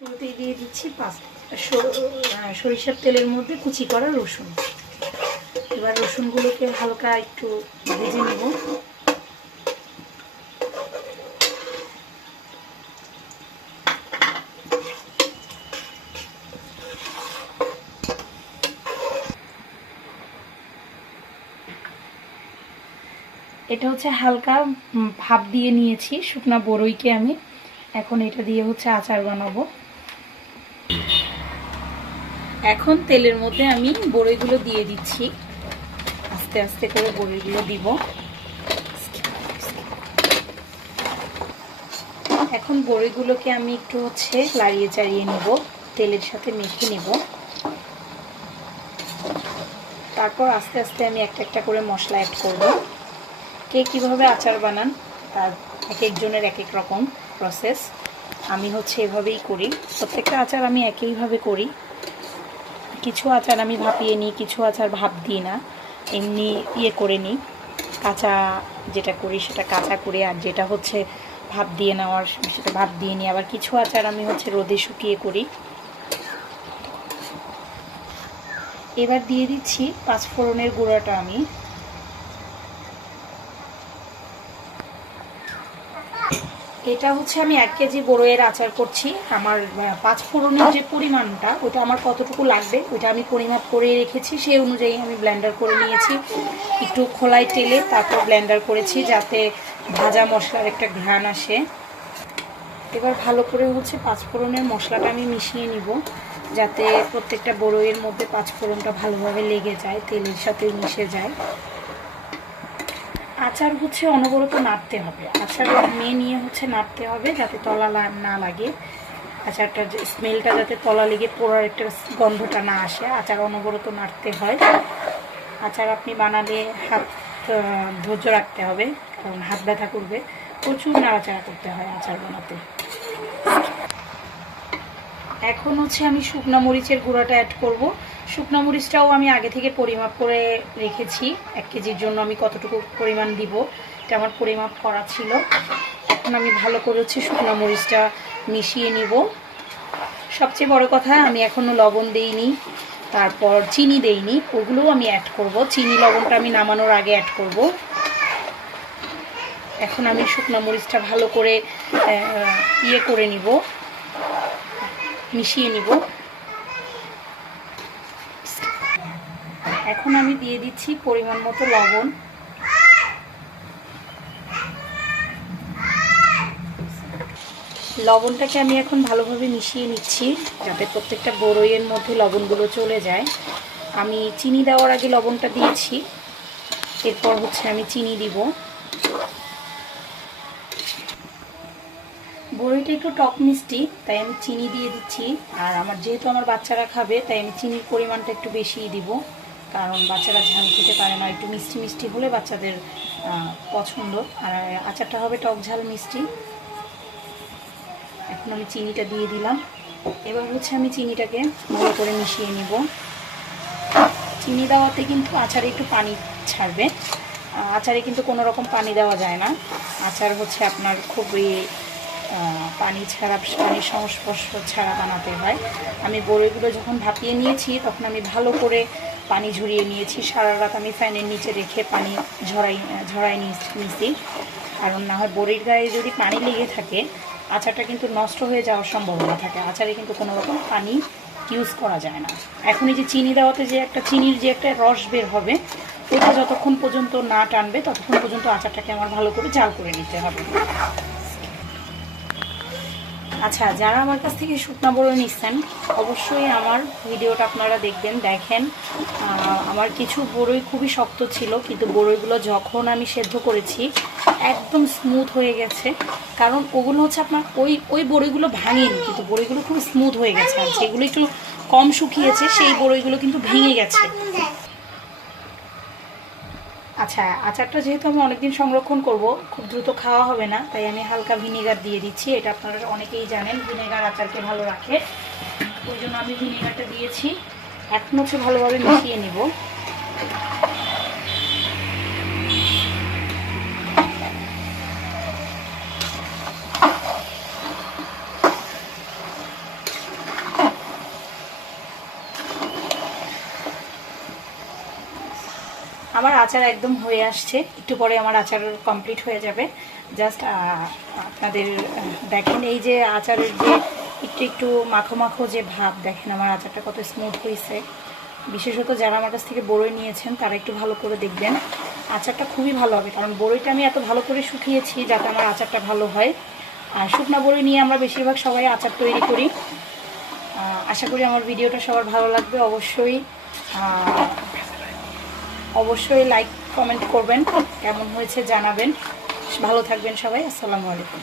শুরুতেই দিয়ে দিচ্ছি সরিষার তেলের মধ্যে কুচি করা রসুন। এবার রসুনগুলোকে হালকা একটু ভেজে নেব। এটা হচ্ছে হালকা ভাপ দিয়ে নিয়েছি শুকনা বড়ইকে আমি। এখন এটা দিয়ে হচ্ছে আচার বানাবো। এখন তেলের মধ্যে আমি বড়ইগুলো দিয়ে দিচ্ছি, আস্তে আস্তে করে বড়ইগুলো দিব। এখন বড়িগুলোকে আমি একটু হচ্ছে লাড়িয়ে চাড়িয়ে নিব, তেলের সাথে মেখে নিব। তারপর আস্তে আস্তে আমি একটা একটা করে মশলা অ্যাড করব। কে কীভাবে আচার বানান তার এক একজনের এক এক রকম প্রসেস। আমি হচ্ছে এভাবেই করি, প্রত্যেকটা আচার আমি একইভাবে করি। কিছু আচার আমি ভাপিয়ে নিই, কিছু আচার ভাপ দিই না, এমনি করে নিই। কাঁচা যেটা করি সেটা কাঁচা করি, আর যেটা হচ্ছে ভাপ দিয়ে নেওয়ার সেটা ভাপ দিয়ে নিই। আবার কিছু আচার আমি হচ্ছে রোদে শুকিয়ে করি। এবার দিয়ে দিচ্ছি পাঁচফোড়নের গুঁড়াটা আমি। এটা হচ্ছে আমি 1 কেজি বড়ইয়ের আচার করছি। আমার পাঁচফোড়নের যে পরিমাণটা ওটা আমার কতটুকু লাগবে ওটা আমি পরিমাপ করে রেখেছি, সেই অনুযায়ী আমি ব্লেন্ডার করে নিয়েছি। একটু খোলায় তেলে তারপর ব্লেন্ডার করেছি যাতে ভাজা মশলার একটা ঘ্রাণ আসে। এবার ভালো করে হচ্ছে পাঁচফোড়নের মশলাটা আমি মিশিয়ে নিব, যাতে প্রত্যেকটা বড়ইয়ের মধ্যে পাঁচফোড়নটা ভালোভাবে লেগে যায়, তেলের সাথে মিশে যায়। আচার হচ্ছে অনবরত নাড়তে হবে, আচার মেয়ে নিয়ে হচ্ছে নাড়তে হবে যাতে তলা না লাগে, আচারটা স্মেলটা যাতে তলা লেগে পোড়ার একটা গন্ধটা না আসে। আচার অনবরত নাড়তে হয়। আচার আপনি বানালে হাত ধৈর্য রাখতে হবে, কারণ হাত ব্যথা করবে। প্রচুর নাড়াচাড়া করতে হয় আচার বানাতে। এখন হচ্ছে আমি শুকনো মরিচের গুঁড়াটা অ্যাড করব। শুকনো মরিচটাও আমি আগে থেকে পরিমাপ করে রেখেছি, 1 কেজির জন্য আমি কতটুকু পরিমাণ দিব এটা আমার পরিমাপ করা ছিল। এখন আমি ভালো করে হচ্ছে শুকনো মরিচটা মিশিয়ে নিব। সবচেয়ে বড় কথা, আমি এখনও লবণ দেইনি, তারপর চিনি দেইনি, ওগুলোও আমি অ্যাড করব। চিনি লবণটা আমি নামানোর আগে অ্যাড করব। এখন আমি শুকনো মরিচটা ভালো করে করে নিব, মিশিয়ে নিব। এখন আমি দিয়ে দিচ্ছি পরিমাণ মতো লবণ। লবণটাকে আমি এখন ভালোভাবে মিশিয়ে নিচ্ছি যাতে প্রত্যেকটা বড়ইয়ের মধ্যে লবণগুলো চলে যায়। আমি চিনি দেওয়ার আগে লবণটা দিয়েছি, এরপর হচ্ছে আমি চিনি দিব। বড়ইটা একটু টক মিষ্টি, তাই আমি চিনি দিয়ে দিচ্ছি। আর যেহেতু আমার বাচ্চারা খাবে, তাই আমি চিনির পরিমাণটা একটু বেশিই দিব, কারণ বাচ্চারা ঝাল খেতে পারে না। একটু মিষ্টি মিষ্টি হলে বাচ্চাদের পছন্দ। আর আচারটা হবে টক ঝাল মিষ্টি। এখন আমি চিনিটা দিয়ে দিলাম। এবার হচ্ছে আমি চিনিটাকে ভালো করে মিশিয়ে নিব। চিনি দেওয়াতে কিন্তু আচারে একটু পানি ছাড়বে, আচারে কিন্তু কোনো রকম পানি দেওয়া যায় না। আচার হচ্ছে আপনার খুবই পানির সংস্পর্শ ছাড়া বানাতে হয়। আমি বড়ইগুলো যখন ভাপিয়ে নিয়েছি তখন আমি ভালো করে পানি ঝরিয়ে নিয়েছি। সারা রাত আমি ফ্যানের নিচে রেখে পানি ঝরাই নিয়েছি, কারণ না হয় বড়ির গায়ে যদি পানি লেগে থাকে আচারটা কিন্তু নষ্ট হয়ে যাওয়ার সম্ভাবনা থাকে। আচারে কিন্তু কোনো রকম পানি ইউজ করা যায় না। এখন এই যে চিনি দেওয়াতে যে চিনির যে একটা রস বের হবে, ওটা যতক্ষণ পর্যন্ত না টানবে ততক্ষণ পর্যন্ত আচারটাকে আমার ভালো করে জাল করে নিতে হবে। আচ্ছা, যারা আমার কাছ থেকে শুকনো বড়ই নিচ্ছেন অবশ্যই আমার ভিডিওটা আপনারা দেখেন। আমার কিছু বড়ই খুবই শক্ত ছিল, কিন্তু বড়ইগুলো যখন আমি সেদ্ধ করেছি একদম স্মুথ হয়ে গেছে। কারণ ওগুলো হচ্ছে আপনার ওই বড়ইগুলো ভাঙেনি, কিন্তু বড়ইগুলো খুব স্মুথ হয়ে গেছে। আর যেগুলো একটু কম শুকিয়েছে সেই বড়ইগুলো কিন্তু ভেঙে গেছে। আচ্ছা, আচারটা যেহেতু আমি অনেকদিন সংরক্ষণ করব, খুব দ্রুত খাওয়া হবে না, তাই আমি হালকা ভিনেগার দিয়ে দিচ্ছি। এটা আপনারা অনেকেই জানেন, ভিনেগার আচারকে ভালো রাখে, ওই জন্য আমি ভিনেগারটা দিয়েছি। এখন হচ্ছে ভালোভাবে মিশিয়ে নিব। আমার আচার একদম হয়ে আসছে, একটু পরে আমার আচার কমপ্লিট হয়ে যাবে। জাস্ট আপনাদের দেখেন এই যে আচারের যে একটু একটু মাখো মাখো যে ভাব, দেখেন আমার আচারটা কত স্মুথ হয়েছে। বিশেষত যারা আমার কাছ থেকে বড়ই নিয়েছেন তারা একটু ভালো করে দেখবেন, আচারটা খুবই ভালো হবে। কারণ বড়ইটা আমি এত ভালো করে শুকিয়েছি যাতে আমার আচারটা ভালো হয়। আর শুকনা বড়ই নিয়ে আমরা বেশিরভাগ সবাই আচার তৈরি করি। আশা করি আমার ভিডিওটা সবার ভালো লাগবে। অবশ্যই লাইক কমেন্ট করবেন, কেমন হয়েছে জানাবেন। ভালো থাকবেন সবাই। আসসালামু আলাইকুম।